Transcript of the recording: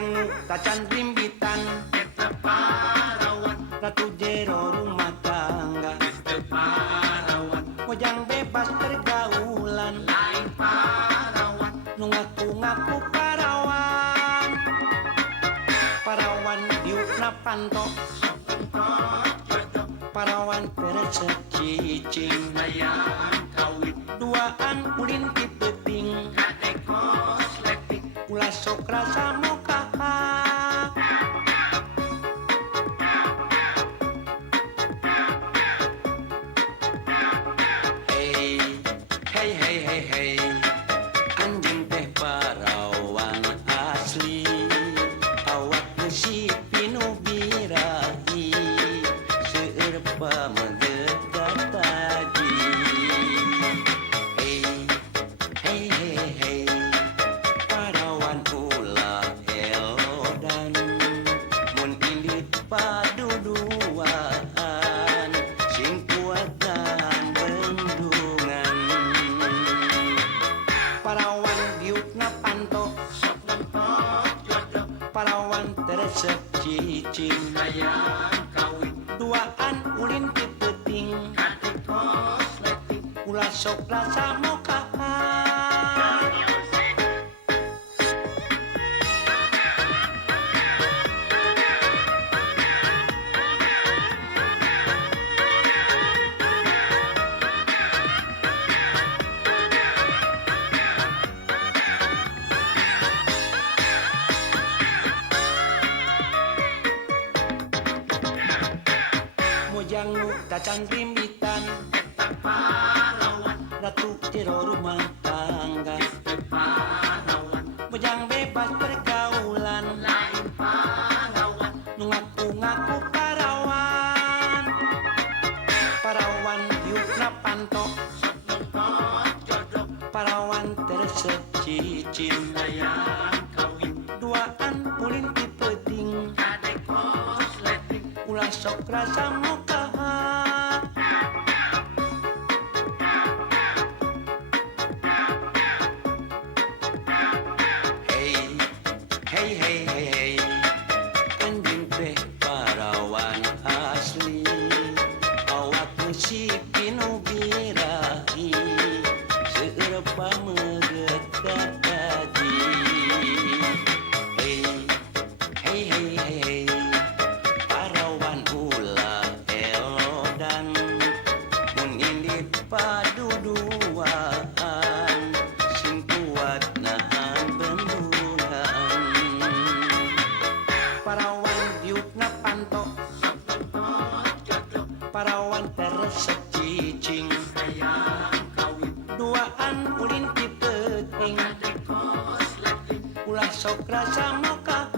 Mojang tacan rimbitan Parawan, Ratu jero rumah tangga parawan, Mojang bebas pergaulan lain parawan, Nu ngaku-ngaku parawan Parawan diukna panto sokengkot jodoh, Parawan peresep cicing sayang kawin, Duaan ulin ti peuting kadekos letik, Ulah sok rasa moka Hey, hey, hey, hey, hey Anjeun teh parawan asli Awak geus pinu birahi Seueur pameget tadi Hey, hey, hey, hey Parawan ulah elodan Mun indit paduduaan Sing kuatan bendungan Parawan diukna panto sokengkot jodoh, Parawan teresep cicing sayang kawin, Duaan ulin ti peuting kadekos letik, Ulah sok rasa moka Mojang tacan rimbitan parawan, Ratu jero rumah tangga parawan, Mojang bebas pergaulan lain parawan, Nu ngaku-ngaku parawan Parawan diukna panto sokengkot jodoh, Parawan teresep cicing sayang kawin, Duaan ulin ti peuting kadekos letik, Ulah sok rasa moka Hey, hey, hey, hey, hey Anjeun teh parawan asli Awak geus pinu birahi Seueur pameget tadi Hey, hey, hey, hey, hey Parawan ulah elodan Mun indit paduduaan Sing kuat nahan bendungan Parawan diukna panto sokengkot jodoh, Parawan teresep cicing sayang kawin, Duaan ulin ti peuting kadekos letik, Ulah sok rasa moka